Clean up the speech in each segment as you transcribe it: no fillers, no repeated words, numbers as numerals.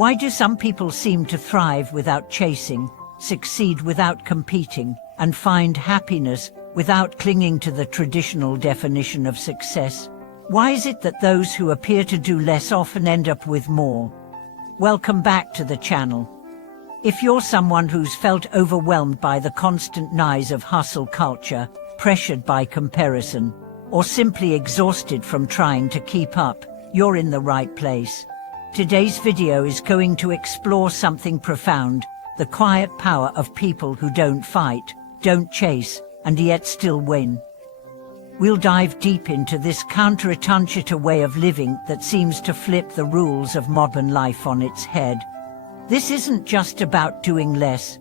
Why do some people seem to thrive without chasing, succeed without competing, and find happiness without clinging to the traditional definition of success? Why is it that those who appear to do less often end up with more? Welcome back to the channel. If you're someone who's felt overwhelmed by the constant noise of hustle culture, pressured by comparison, or simply exhausted from trying to keep up, you're in the right place. Today's video is going to explore something profound: the quiet power of people who don't fight, don't chase, and yet still win. We'll dive deep into this counterintuitive way of living that seems to flip the rules of modern life on its head. This isn't just about doing less.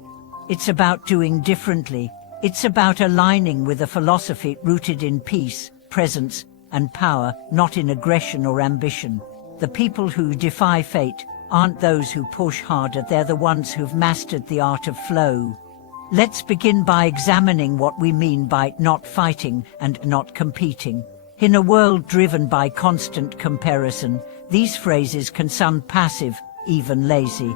It's about doing differently. It's about aligning with a philosophy rooted in peace, presence, and power, not in aggression or ambition. The people who defy fate aren't those who push harder, they're the ones who've mastered the art of flow. Let's begin by examining what we mean by not fighting and not competing. In a world driven by constant comparison, these phrases can sound passive, even lazy.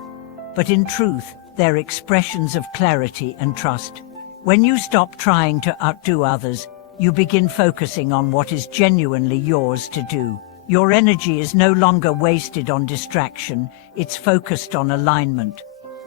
But in truth, they're expressions of clarity and trust. When you stop trying to outdo others, you begin focusing on what is genuinely yours to do. Your energy is no longer wasted on distraction, it's focused on alignment.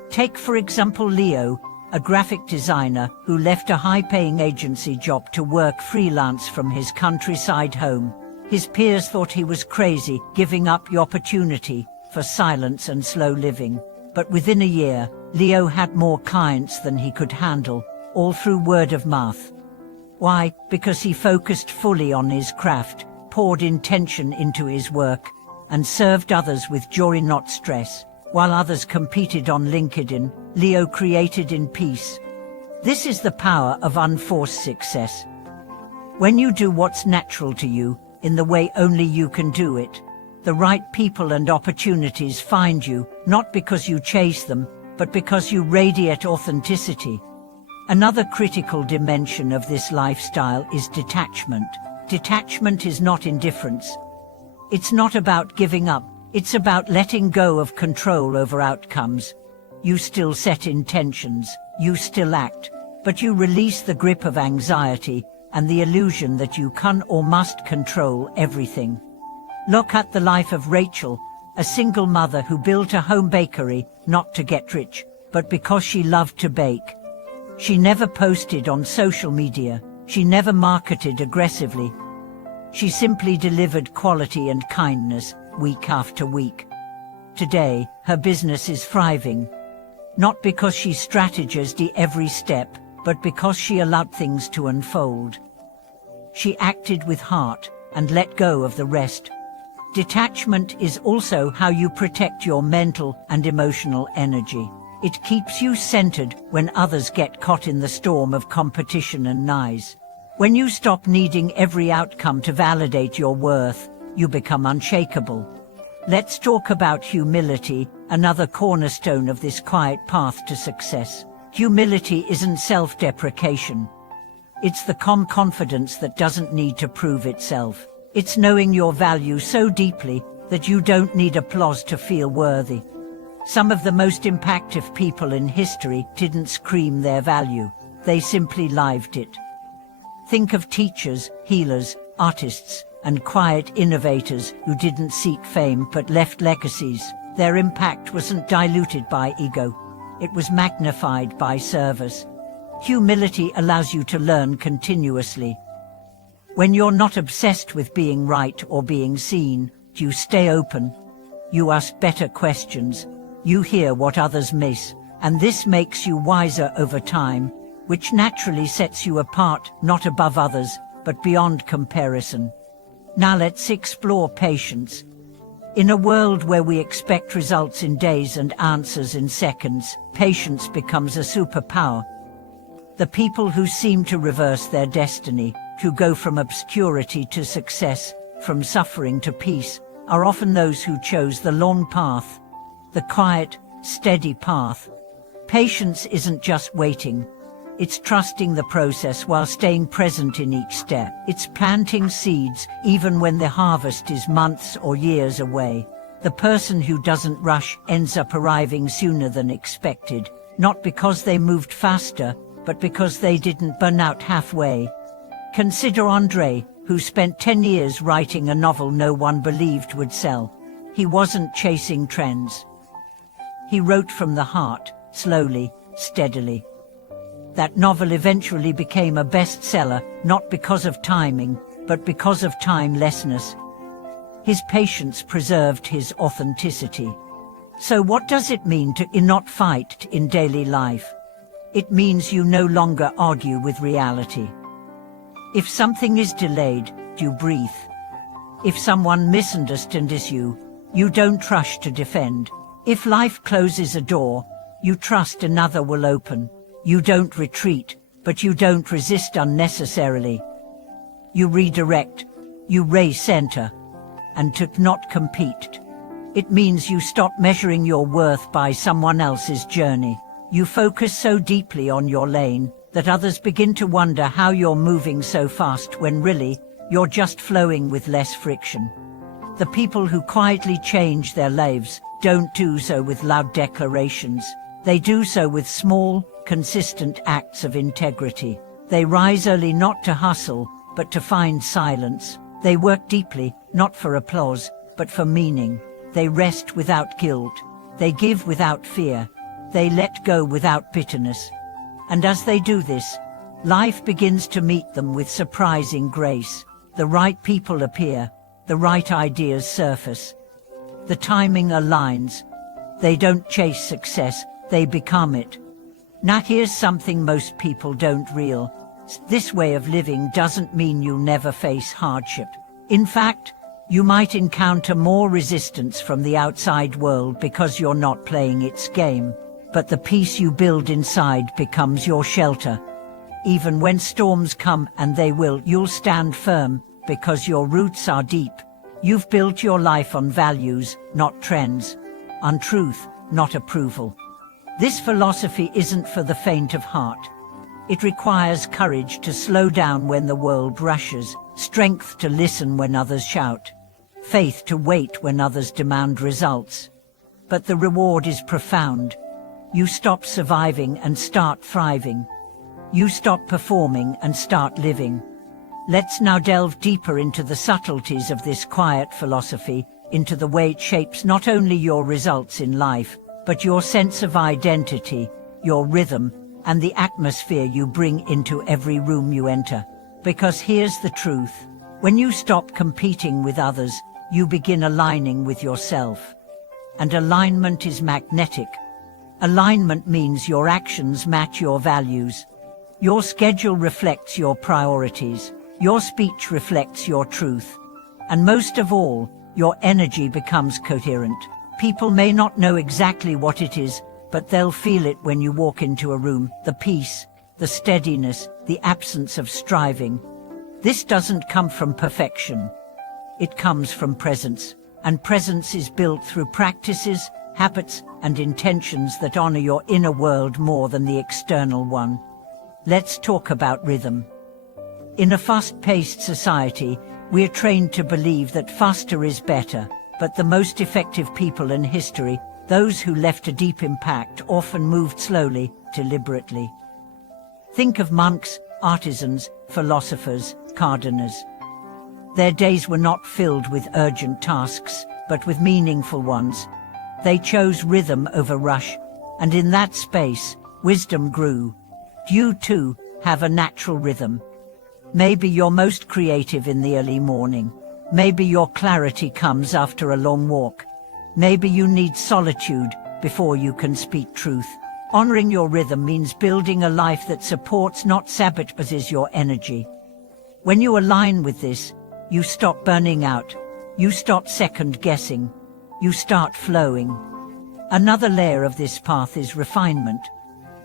Take for example Leo, a graphic designer who left a high-paying agency job to work freelance from his countryside home. His peers thought he was crazy, giving up the opportunity for silence and slow living. But within a year, Leo had more clients than he could handle, all through word of mouth. Why? Because he focused fully on his craft, poured intention into his work, and served others with joy, not stress. While others competed on LinkedIn, Leo created in peace. This is the power of unforced success. When you do what's natural to you, in the way only you can do it, the right people and opportunities find you, not because you chase them, but because you radiate authenticity. Another critical dimension of this lifestyle is detachment. Detachment is not indifference. It's not about giving up. It's about letting go of control over outcomes. You still set intentions, you still act, but you release the grip of anxiety and the illusion that you can or must control everything. Look at the life of Rachel, a single mother who built a home bakery, not to get rich, but because she loved to bake. She never posted on social media, she never marketed aggressively. She simply delivered quality and kindness, week after week. Today, her business is thriving, not because she strategized every step, but because she allowed things to unfold. She acted with heart and let go of the rest. Detachment is also how you protect your mental and emotional energy. It keeps you centered when others get caught in the storm of competition and noise. When you stop needing every outcome to validate your worth, you become unshakable. Let's talk about humility, another cornerstone of this quiet path to success. Humility isn't self-deprecation. It's the calm confidence that doesn't need to prove itself. It's knowing your value so deeply that you don't need applause to feel worthy. Some of the most impactful people in history didn't scream their value, they simply lived it. Think of teachers, healers, artists, and quiet innovators who didn't seek fame but left legacies. Their impact wasn't diluted by ego. It was magnified by service. Humility allows you to learn continuously. When you're not obsessed with being right or being seen, you stay open. You ask better questions. You hear what others miss, and this makes you wiser over time, which naturally sets you apart, not above others, but beyond comparison. Now let's explore patience. In a world where we expect results in days and answers in seconds, patience becomes a superpower. The people who seem to reverse their destiny, who go from obscurity to success, from suffering to peace, are often those who chose the long path, the quiet, steady path. Patience isn't just waiting. It's trusting the process while staying present in each step. It's planting seeds even when the harvest is months or years away. The person who doesn't rush ends up arriving sooner than expected, not because they moved faster, but because they didn't burn out halfway. Consider Andre, who spent 10 years writing a novel no one believed would sell. He wasn't chasing trends. He wrote from the heart, slowly, steadily. That novel eventually became a bestseller, not because of timing, but because of timelessness. His patience preserved his authenticity. So what does it mean to not fight in daily life? It means you no longer argue with reality. If something is delayed, you breathe. If someone misunderstands you, you don't rush to defend. If life closes a door, you trust another will open. You don't retreat, but you don't resist unnecessarily. You redirect, you recenter, and to not compete. It means you stop measuring your worth by someone else's journey. You focus so deeply on your lane that others begin to wonder how you're moving so fast when really, you're just flowing with less friction. The people who quietly change their lives don't do so with loud declarations. They do so with small, consistent acts of integrity. They rise early not to hustle, but to find silence. They work deeply, not for applause, but for meaning. They rest without guilt. They give without fear. They let go without bitterness. And as they do this, life begins to meet them with surprising grace. The right people appear. The right ideas surface. The timing aligns. They don't chase success, they become it. Now here's something most people don't realize. This way of living doesn't mean you never face hardship. In fact, you might encounter more resistance from the outside world because you're not playing its game. But the peace you build inside becomes your shelter. Even when storms come, and they will, you'll stand firm because your roots are deep. You've built your life on values, not trends. On truth, not approval. This philosophy isn't for the faint of heart. It requires courage to slow down when the world rushes, strength to listen when others shout, faith to wait when others demand results. But the reward is profound. You stop surviving and start thriving. You stop performing and start living. Let's now delve deeper into the subtleties of this quiet philosophy, into the way it shapes not only your results in life, but your sense of identity, your rhythm, and the atmosphere you bring into every room you enter. Because here's the truth. When you stop competing with others, you begin aligning with yourself. And alignment is magnetic. Alignment means your actions match your values. Your schedule reflects your priorities. Your speech reflects your truth. And most of all, your energy becomes coherent. People may not know exactly what it is, but they'll feel it when you walk into a room. The peace, the steadiness, the absence of striving. This doesn't come from perfection. It comes from presence. And presence is built through practices, habits, and intentions that honor your inner world more than the external one. Let's talk about rhythm. In a fast-paced society, we're trained to believe that faster is better, but the most effective people in history, those who left a deep impact, often moved slowly, deliberately. Think of monks, artisans, philosophers, gardeners. Their days were not filled with urgent tasks, but with meaningful ones. They chose rhythm over rush, and in that space, wisdom grew. You too have a natural rhythm. Maybe you're most creative in the early morning. Maybe your clarity comes after a long walk. Maybe you need solitude before you can speak truth. Honoring your rhythm means building a life that supports, not sabotages your energy. When you align with this, you stop burning out. You stop second-guessing. You start flowing. Another layer of this path is refinement.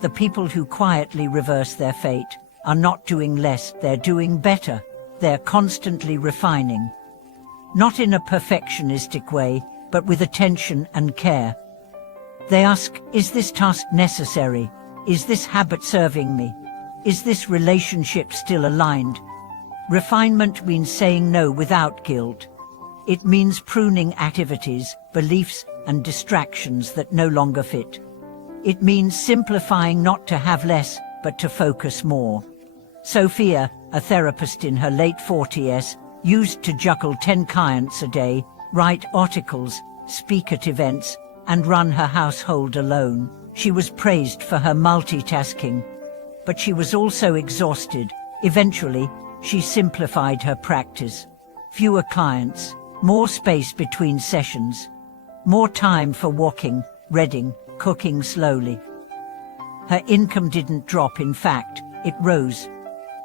The people who quietly reverse their fate are not doing less, they're doing better. They're constantly refining. Not in a perfectionistic way, but with attention and care. They ask, is this task necessary? Is this habit serving me? Is this relationship still aligned? Refinement means saying no without guilt. It means pruning activities, beliefs, and distractions that no longer fit. It means simplifying, not to have less, but to focus more. Sophia, a therapist in her late 40s, used to juggle 10 clients a day, write articles, speak at events, and run her household alone. She was praised for her multitasking, but she was also exhausted. Eventually, she simplified her practice. Fewer clients, more space between sessions, more time for walking, reading, cooking slowly. Her income didn't drop, in fact, it rose.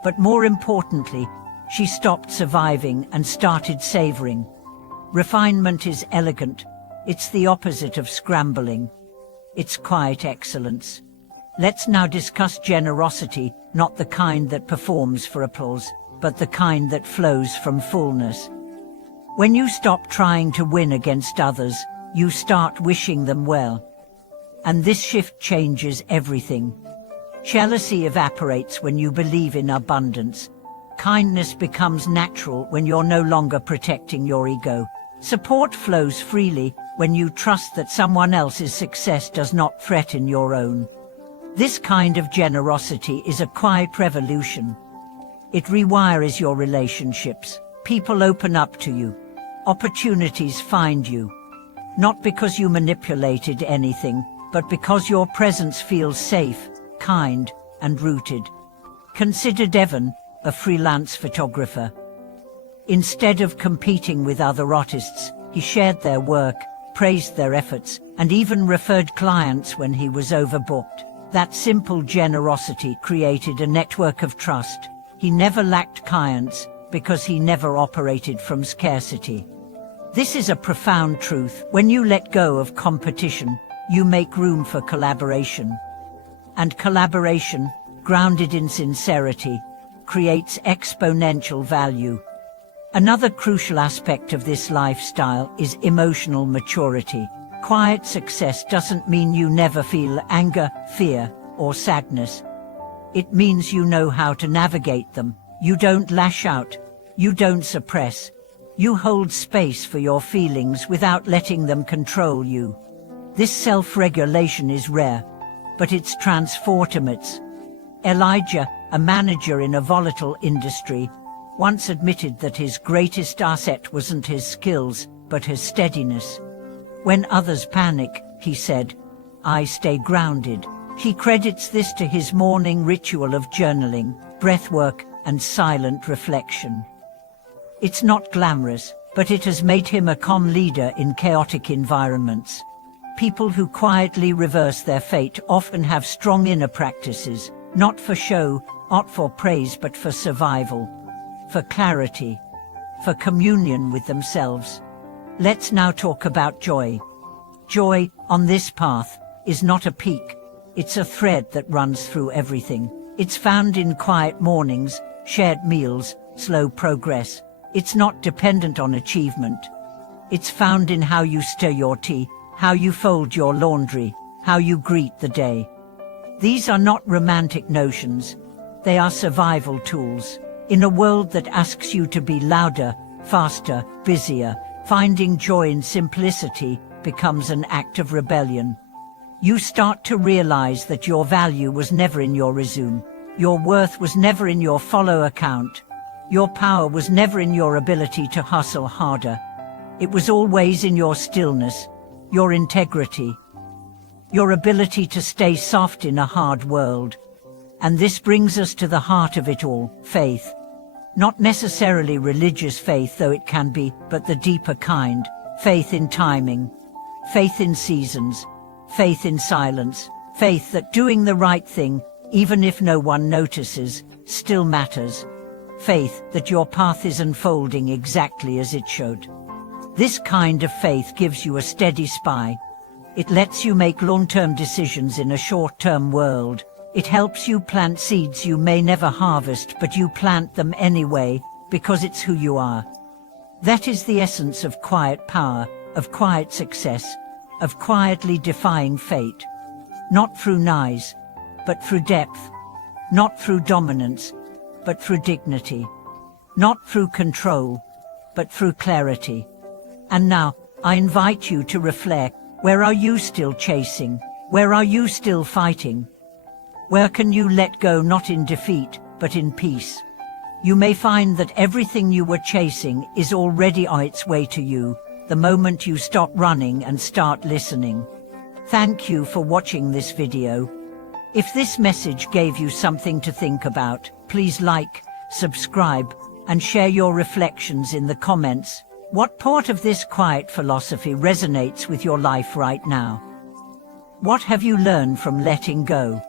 But more importantly, she stopped surviving and started savoring. Refinement is elegant. It's the opposite of scrambling. It's quiet excellence. Let's now discuss generosity, not the kind that performs for applause, but the kind that flows from fullness. When you stop trying to win against others, you start wishing them well. And this shift changes everything. Jealousy evaporates when you believe in abundance. Kindness becomes natural when you're no longer protecting your ego. Support flows freely when you trust that someone else's success does not threaten your own. This kind of generosity is a quiet revolution. It rewires your relationships. People open up to you. Opportunities find you. Not because you manipulated anything, but because your presence feels safe, kind, and rooted. Consider Devon, a freelance photographer. Instead of competing with other artists, he shared their work, praised their efforts, and even referred clients when he was overbooked. That simple generosity created a network of trust. He never lacked clients because he never operated from scarcity. This is a profound truth. When you let go of competition, you make room for collaboration. And collaboration, grounded in sincerity, creates exponential value. Another crucial aspect of this lifestyle is emotional maturity. Quiet success doesn't mean you never feel anger, fear, or sadness. It means you know how to navigate them. You don't lash out. You don't suppress. You hold space for your feelings without letting them control you. This self-regulation is rare, but it's transformative. Elijah, a manager in a volatile industry, once admitted that his greatest asset wasn't his skills, but his steadiness. When others panic, he said, I stay grounded. He credits this to his morning ritual of journaling, breathwork, and silent reflection. It's not glamorous, but it has made him a calm leader in chaotic environments. People who quietly reverse their fate often have strong inner practices, not for show, not for praise, but for survival, for clarity, for communion with themselves. Let's now talk about joy. Joy, on this path, is not a peak. It's a thread that runs through everything. It's found in quiet mornings, shared meals, slow progress. It's not dependent on achievement. It's found in how you stir your tea, how you fold your laundry, how you greet the day. These are not romantic notions. They are survival tools. In a world that asks you to be louder, faster, busier, finding joy in simplicity becomes an act of rebellion. You start to realize that your value was never in your resume. Your worth was never in your follow account. Your power was never in your ability to hustle harder. It was always in your stillness, your integrity, your ability to stay soft in a hard world. And this brings us to the heart of it all, faith. Not necessarily religious faith, though it can be, but the deeper kind. Faith in timing, faith in seasons, faith in silence, faith that doing the right thing, even if no one notices, still matters. Faith that your path is unfolding exactly as it should. This kind of faith gives you a steady spine. It lets you make long-term decisions in a short-term world. It helps you plant seeds you may never harvest, but you plant them anyway, because it's who you are. That is the essence of quiet power, of quiet success, of quietly defying fate. Not through noise, but through depth. Not through dominance, but through dignity. Not through control, but through clarity. And now, I invite you to reflect. Where are you still chasing? Where are you still fighting? Where can you let go, not in defeat, but in peace? You may find that everything you were chasing is already on its way to you, the moment you stop running and start listening. Thank you for watching this video. If this message gave you something to think about, please like, subscribe, and share your reflections in the comments. What part of this quiet philosophy resonates with your life right now? What have you learned from letting go?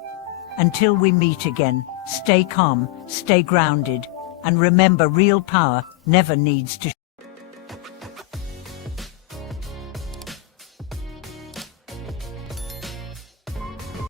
Until we meet again, stay calm, stay grounded, and remember, real power never needs to